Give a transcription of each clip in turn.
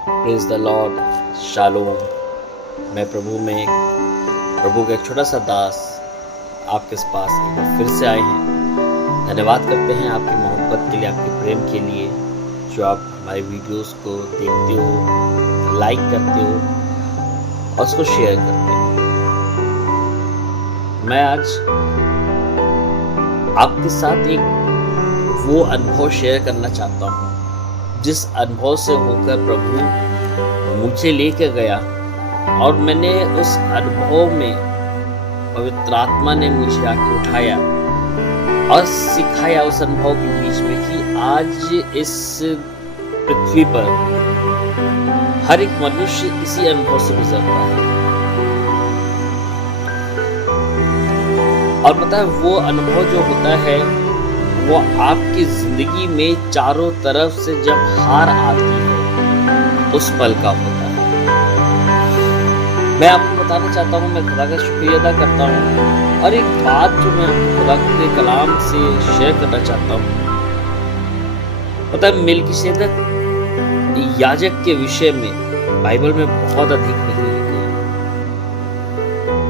Praise the Lord. Shalom. मैं प्रभु का एक छोटा सा दास आपके पास एक बार फिर से आए हैं। धन्यवाद करते हैं आपकी मोहब्बत के लिए, आपके प्रेम के लिए, जो आप हमारे वीडियोस को देखते हो, लाइक करते हो और उसको शेयर करते हो। मैं आज आपके साथ एक वो अनुभव शेयर करना चाहता हूँ जिस अनुभव से होकर प्रभु मुझे लेकर गया और मैंने उस अनुभव में पवित्र आत्मा ने मुझे आके उठाया और सिखाया उस अनुभव के बीच में कि आज इस पृथ्वी पर हर एक मनुष्य इसी अनुभव से गुजरता है। और पता है वो अनुभव जो होता है वो आपकी जिंदगी में चारों तरफ से जब हार आती है उस पल का होता है। मैं आपको बताना चाहता हूँ, मैं खुदा का शुक्रिया अदा करता हूँ और एक बात जो मैं आपको खुदा के कलाम से शेयर करना चाहता हूँ। पता है मेलकीसेदक याजक के विषय में बाइबल में बहुत अधिक नहीं लिखी है,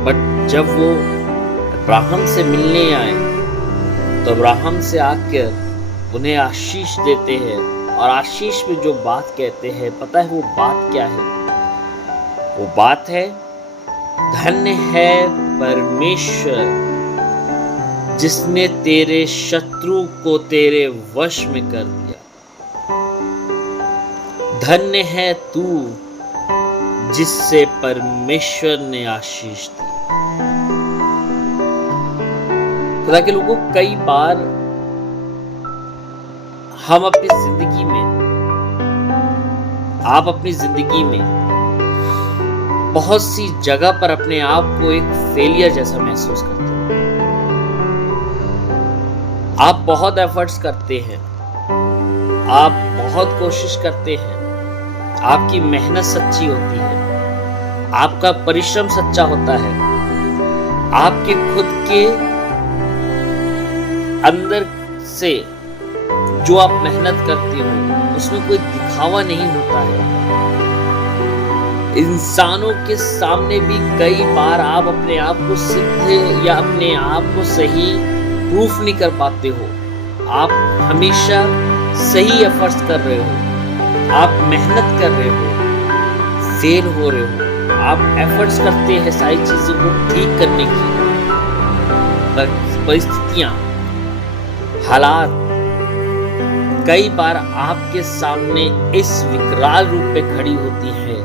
बट जब वो अब्राहम से मिलने आए तो अब्राहम से आकर उन्हें आशीष देते हैं और आशीष में जो बात कहते हैं, पता है वो बात क्या है? वो बात है, धन्य है परमेश्वर जिसने तेरे शत्रु को तेरे वश में कर दिया। धन्य है तू जिससे परमेश्वर ने आशीष दी। खुदा के लोगों, कई बार हम अपनी जिंदगी में, आप अपनी जिंदगी में बहुत सी जगह पर अपने आप को एक फेलियर जैसा महसूस करते हैं। आप बहुत एफर्ट्स करते हैं, आप बहुत कोशिश करते हैं, आपकी मेहनत सच्ची होती है, आपका परिश्रम सच्चा होता है, आपके खुद के अंदर से जो आप मेहनत करते हो उसमें कोई दिखावा नहीं होता है। इंसानों के सामने भी कई बार आप अपने आप को सिद्ध या अपने आप को सही प्रूफ नहीं कर पाते हो। आप हमेशा सही एफर्ट्स कर रहे हो, आप मेहनत कर रहे हो, फेल हो रहे हो, आप एफर्ट्स करते हैं सारी चीजों को ठीक करने की, परिस्थितियां, हालात कई बार आपके सामने इस विकराल रूप में खड़ी होती है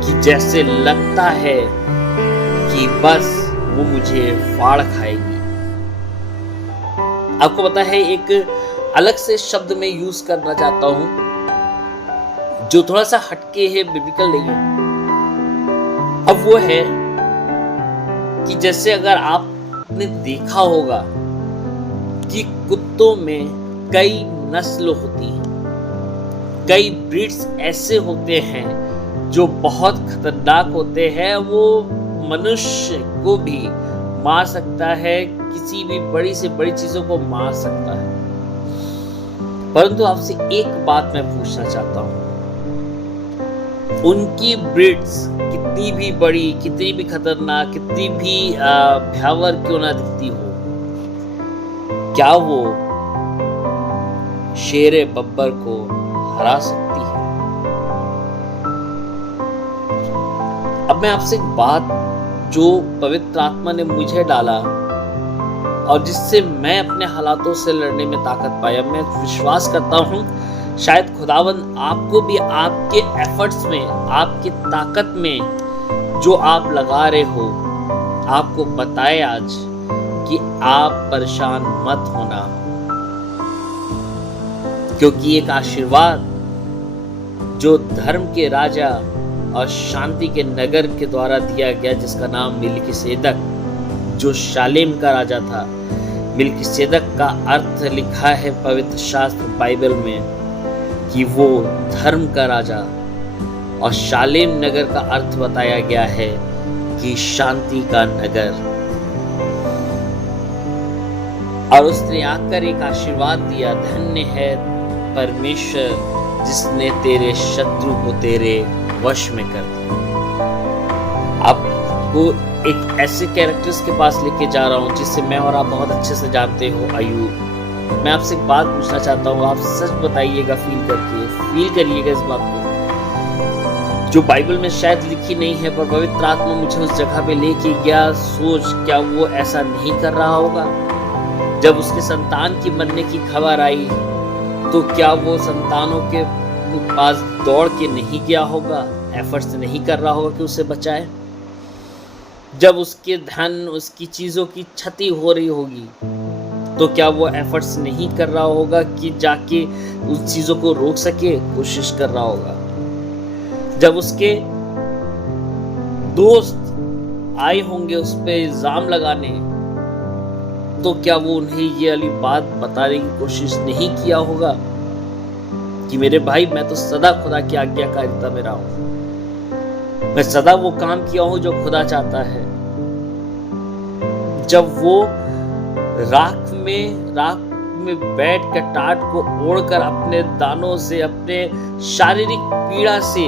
कि जैसे लगता है कि बस वो मुझे फाड़ खाएगी। आपको पता है, एक अलग से शब्द में यूज करना चाहता हूं जो थोड़ा सा हटके है, बिब्लिकल नहीं है। अब वो है कि जैसे अगर आपने देखा होगा कि कुत्तों में कई नस्ल होती हैं, कई ब्रीड्स ऐसे होते हैं जो बहुत खतरनाक होते हैं। वो मनुष्य को भी मार सकता है, किसी भी बड़ी से बड़ी चीजों को मार सकता है। परंतु आपसे एक बात मैं पूछना चाहता हूं, उनकी ब्रीड्स कितनी भी बड़ी, कितनी भी खतरनाक, कितनी भी भयावह क्यों ना दिखती हो, क्या वो शेरे बब्बर को हरा सकती है? अब मैं आपसे एक बात जो पवित्र आत्मा ने मुझे डाला और जिससे मैं अपने हालातों से लड़ने में ताकत पाया, मैं विश्वास करता हूं शायद खुदावंद आपको भी आपके एफर्ट्स में, आपकी ताकत में जो आप लगा रहे हो, आपको बताए आज कि आप परेशान मत होना, क्योंकि एक आशीर्वाद जो धर्म के राजा और शांति के नगर के द्वारा दिया गया, जिसका नाम मेलकीसेदक, जो शालेम का राजा था। मेलकीसेदक का अर्थ लिखा है पवित्र शास्त्र बाइबल में कि वो धर्म का राजा, और शालेम नगर का अर्थ बताया गया है कि शांति का नगर। और उसने आकर एक आशीर्वाद दिया, धन्य है परमेश्वर जिसने तेरे शत्रु को तेरे वश में कर दिया। आपको एक ऐसे कैरेक्टर्स के पास लेके जा रहा हूँ जिससे मैं और आप बहुत अच्छे से जानते हो, अय्यूब। मैं आपसे एक बात पूछना चाहता हूँ, आप सच बताइएगा, फील करिएगा इस बात को जो बाइबल में शायद लिखी नहीं है, पर पवित्र आत्मा मुझे उस जगह पे लेके गया। सोच, क्या वो ऐसा नहीं कर रहा होगा? जब उसके संतान की मरने की खबर आई तो क्या वो संतानों के पास दौड़ के नहीं गया होगा, एफर्ट्स नहीं कर रहा होगा कि उसे बचाए? जब उसके धन, उसकी चीजों की क्षति हो रही होगी तो क्या वो एफर्ट्स नहीं कर रहा होगा कि जाके उस चीजों को रोक सके, कोशिश कर रहा होगा? जब उसके दोस्त आए होंगे उस पे इल्जाम लगाने, तो क्या वो उन्हें ये वाली बात बताने की कोशिश नहीं किया होगा कि मेरे भाई, मैं तो सदा खुदा की आज्ञाकारिता में रहा हूं, मैं सदा वो काम किया हूं जो खुदा चाहता है। जब वो राख में बैठ कर टाट को ओढ़कर अपने दानों से, अपने शारीरिक पीड़ा से,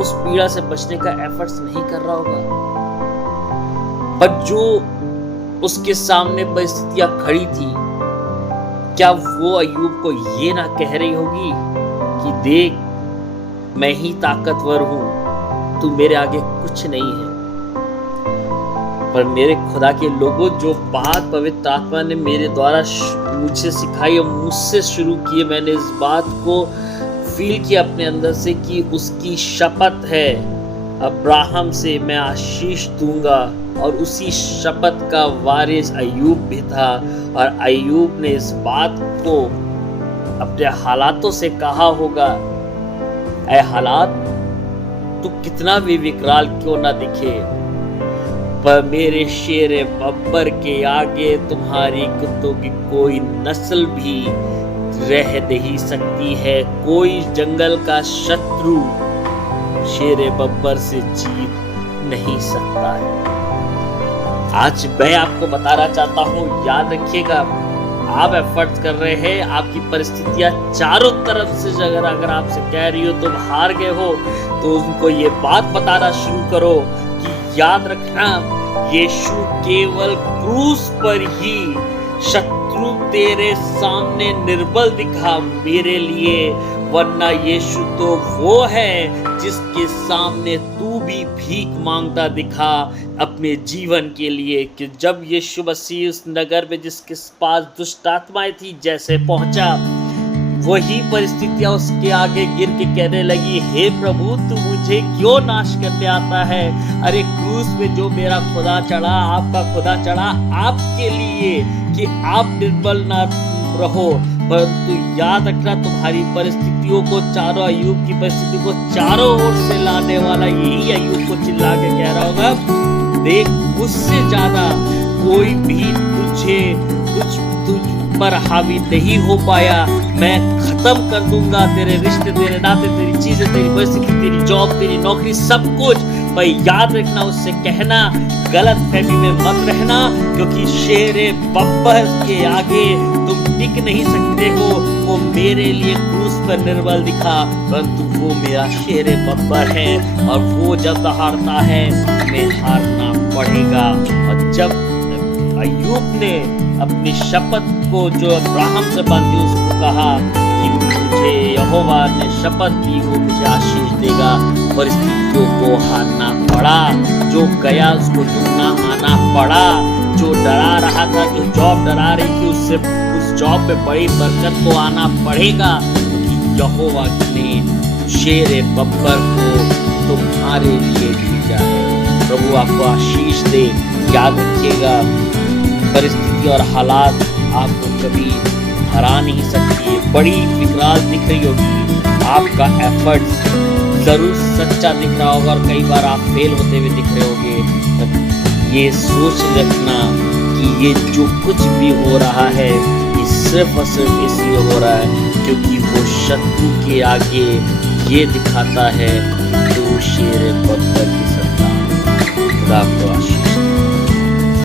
उस पीड़ा से बचने का एफर्ट्स नहीं कर रहा होगा, पर जो उसके सामने परिस्थितियां खड़ी थी, क्या वो अय्यूब को ये ना कह रही होगी कि देख, मैं ही ताकतवर हूं, तू मेरे आगे कुछ नहीं है? पर मेरे खुदा के लोगों, जो बात पवित्र आत्मा ने मेरे द्वारा मुझे सिखाई और मुझसे शुरू की, मैंने इस बात को फील किया अपने अंदर से कि उसकी शपथ है, अब्राहम से मैं आशीष दूंगा, और उसी शपथ का वारिस अय्यूब भी था। और अय्यूब ने इस बात को अपने हालातों से कहा होगा, ऐ हालात, तू कितना भी विकराल क्यों ना दिखे, पर मेरे शेरे बब्बर के आगे तुम्हारी कुत्तों की कोई नस्ल भी रह नहीं सकती है। कोई जंगल का शत्रु शेरे बब्बर से जीत नहीं सकता है। आज मैं आपको बताना चाहता हूँ, याद रखिएगा, आप एफर्ट्स कर रहे हैं, आपकी परिस्थितियां चारों तरफ से अगर आपसे कह रही हो तुम हार गए हो, तो उनको ये बात बताना शुरू करो कि याद रखना, यीशु केवल क्रूस पर ही शत्रु तेरे सामने निर्बल दिखा मेरे लिए, वरना यीशु तो वो है जिसके सामने तू भी भीख मांगता दिखा अपने जीवन के लिए। कि जब यीशु मसीह उस नगर में जिसके पास दुष्ट आत्माएं थी जैसे पहुंचा, वही परिस्थितियां उसके आगे गिर के कहने लगी, हे प्रभु, तू मुझे क्यों नाश करने आता है? अरे क्रूस में जो मेरा खुदा चढ़ा, आपका खुदा चढ़ा आपके लिए कि आप निर्बल ना रहो। परंतु याद रखना, तुम्हारी परिस्थितियों को, चारों अय्यूब की परिस्थिति को चारों ओर से लाने वाला यही अय्यूब को चिल्ला के कह रहा होगा, देख, मुझसे ज्यादा कोई भी तुझ पर हावी नहीं हो पाया। मैं खत्म कर दूंगा तेरे रिश्ते, तेरे नाते, तेरी चीजें, तेरी परिस्थिति, तेरी जॉब, तेरी नौकरी, सब कुछ। पर याद रखना, उससे कहना, गलत फहमी में मत रहना, क्योंकि शेरे बब्बर के आगे तुम टिक नहीं सकते हो। वो मेरे लिए क्रूस पर निर्बल दिखा, परंतु वो मेरा शेरे बब्बर है, और वो जब हारता है हमें हारना पड़ेगा। और जब अय्यूब ने अपनी शपथ को जो अब्राहम से बांधी, उसको कहा कि मुझे यहोवा ने शपथ दी, वो मुझे आशीष देगा, परिस्थितियों को हारना पड़ा, जो गया उसको दुगना आना पड़ा, जो डरा रहा था, जो जॉब डरा रही थी, उससे उस जॉब में बड़ी बरकत को आना पड़ेगा, क्योंकि यहोवा ने शेरे बब्बर को तुम्हारे लिए भेजा है। प्रभु आपको आशीष दे। याद रखिएगा, परिस्थिति और हालात आपको कभी हरा नहीं सकती। बड़ी विकराल दिख रही होगी, आपका एफर्ट्स जरूर सच्चा दिख रहा होगा, और कई बार आप फेल होते हुए दिख रहे होंगे। ये सोच रखना कि ये जो कुछ भी हो रहा है, ये सिर्फ और सिर्फ इसलिए हो रहा है क्योंकि वो शत्रु के आगे ये दिखाता है कि वो शेर बब्बर की सत्ता। खुदा आपको आशीष।